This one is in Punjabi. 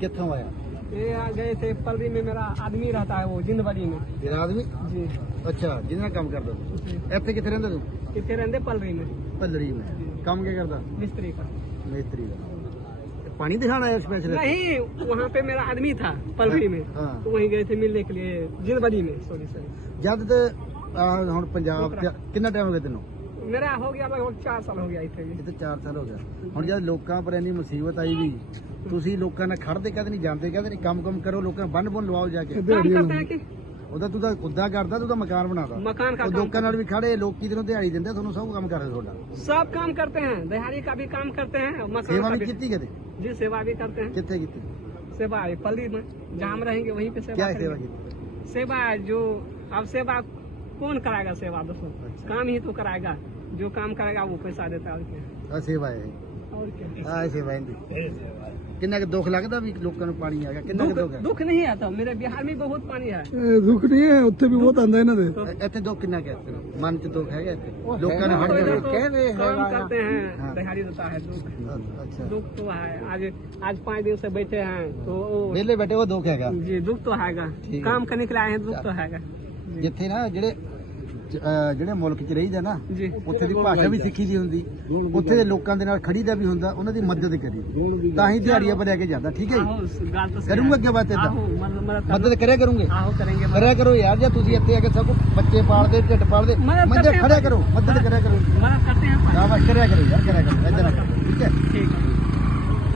ਕਿੱਥੋਂ ਆਇਆ ये आ गए थे पलरी में मेरा आदमी रहता है वो जिंदबड़ी में ਤੇਰਾ ਆਦਮੀ जी ਅੱਛਾ ਜਿਹਦੇ ਨਾਲ ਕੰਮ ਕਰਦਾ ਤੂੰ जी ਇੱਥੇ ਕਿੱਥੇ ਰਹਿੰਦਾ ਤੂੰ कितने रहते पलरी में ਭੱਲੜੀ में ਕੰਮ ਕੀ ਕਰਦਾ मिस्त्री का ਮੇਤਰੀ ਦਾ ਤੇ ਪਾਣੀ ਦਿਖਾਣਾ ਆਇਆ ਸਪੈਸ਼ਲ नहीं वहाँ पे मेरा आदमी था पलरी में हाँ। तो वहीं गए थे मिलने के लिए जिंदबड़ी में सॉरी सॉरी ਜਦ ਤੇ ਆਹ ਹੁਣ ਪੰਜਾਬ ਚ ਕਿੰਨਾ ਟਾਈਮ ਹੋ ਗਿਆ ਤੈਨੂੰ मेरा हो गया लगभग चार साल हो गया इतने ਇਹ ਤਾਂ 4 ਸਾਲ ਹੋ ਗਿਆ ਹੁਣ ਜਦ ਲੋਕਾਂ ਪਰ ਇੰਨੀ ਮੁਸੀਬਤ ਆਈ ਵੀ ਤੁਸੀਂ ਲੋਕਾਂ ਨਾਲ ਖੜਦੇ ਕਦੇ ਨਹੀਂ ਜਾਂਦੇ ਕਦੇ ਨਹੀਂ ਕੰਮ ਕੰਮ ਕਰੋ ਲੋਕਾਂ ਨੂੰ ਬੰਨ ਬੰਨ ਲਵਾਓ ਜਾ ਕੇ काम करते हैं कि ਉਹਦਾ ਤੂੰ ਤਾਂ ਉਦਾਂ ਕਰਦਾ ਤੂੰ ਤਾਂ ਮਕਾਨ ਬਣਾਦਾ मकान का ਉਹ काम ਲੋਕਾਂ ਨਾਲ ਵੀ ਖੜੇ ਲੋਕੀ ਤੈਨੂੰ ਦਿਹਾੜੀ ਦਿੰਦੇ ਤੁਹਾਨੂੰ ਸਭ ਕੰਮ ਕਰਦੇ ਤੁਹਾਡਾ सब काम करते हैं दिहाड़ी का भी काम करते हैं और मकान ਸੇਵਾ का ਵੀ भी ਕੀਤੀ ਕਦੇ जी सेवा भी करते हैं ਕਿੱਥੇ ਕੀਤੀ सेवा है पल्ली में जहाँ हम रहेंगे वहीं पे सेवा ਕਿਆ ਸੇਵਾ करेंगे ਕੀਤੀ सेवा जो अब सेवा कौन कराएगा सेवा दोस्तों अच्छा। काम ही तो कराएगा जो काम करेगा वो पैसा देता है और क्या ਆ ਸੇਵਾ ਹੈ ਇਹ। और क्या ਆ ਸੇਵਾ ਇਹਦੀ ਕਿੰਨਾ ਕੁ ਦੁੱਖ ਲੱਗਦਾ ਵੀ ਲੋਕਾਂ ਨੂੰ ਪਾਣੀ ਆ ਗਿਆ ਕਿੰਨਾ ਕੁ दुख ਦੁੱਖ ਹੈ दुख नहीं आता मेरे बिहार में बहुत पानी है ਦੁੱਖ ਨਹੀਂ ਹੈ ਉੱਥੇ ਵੀ ਬਹੁਤ ਆਂਦਾ ਇਹਨਾਂ ਦੇ तो ਇ- ਇੱਥੇ ਦੁੱਖ ਕਿੰਨਾ ਕੁ ਹੈ ਤੇਰਾ? ਮਨ ਚ ਦੁੱਖ ਹੈਗਾ ਇੱਥੇ ਉਹ ਲੋਕਾਂ ਨੇ तो ਹੜ इधर ਜਾਣਾ तो काम करते हैं हाँ। दिहाड़ी देता है दुख ਅੱਛਾ दुख तो है आज आज पाँच दिन से बैठे हैं तो वो ਵਿਹਲੇ ਬੈਠੇ ਉਹ ਦੁੱਖ ਹੈਗਾ जी दुख तो हैगा ठीक है। काम करने के लिए आए हैं दुख तो हैगा ਜਿੱਥੇ ਨਾ ਜਿਹੜੇ ਜ- ਅਹ, ਜਿਹੜੇ ਮੁਲਕ 'ਚ ਰਹੀਦਾ ਨਾ ਉੱਥੇ ਦੀ ਭਾਸ਼ਾ ਵੀ ਸਿੱਖੀ ਦੀ ਹੁੰਦੀ। ਉੱਥੇ ਦੇ ਲੋਕਾਂ ਦੇ ਨਾਲ ਖੜੀਦਾ ਵੀ ਹੁੰਦਾ ਉਹਨਾਂ ਦੀ ਮਦਦ ਕਰੀ। ਤਾਂ ਹੀ ਦਿਹਾੜੀ ਆਪਾਂ ਲੈ ਕੇ ਜਾਂਦਾ ਠੀਕ ਹੈ ਆਹੋ ਕਰੂੰਗਾ ਅੱਗੇ ਬਾਤ ਇਹਦਾ ਮਦਦ ਕਰਿਆ ਕਰੋਗੇ? ਆਹੋ ਕਰਿਆ ਕਰੋ ਯਾਰ ਜੇ ਤੁਸੀਂ ਇੱਥੇ ਆ ਕੇ ਸਭ ਬੱਚੇ ਪਾਲਦੇ ਢਿੱਡ ਪਾਲਦੇ ਮਦਦ ਮਦਦ ਖੜਿਆ ਕਰੋ ਮਦਦ ਕਰਿਆ ਕਰੋ। ਮਦਦ ਕਰਤੇ ਹਾਂ ਭਾਈ। ਕਰਿਆ ਕਰੋ ਯਾਰ ਕਰਿਆ ਕਰੋ ਇਦਾਂ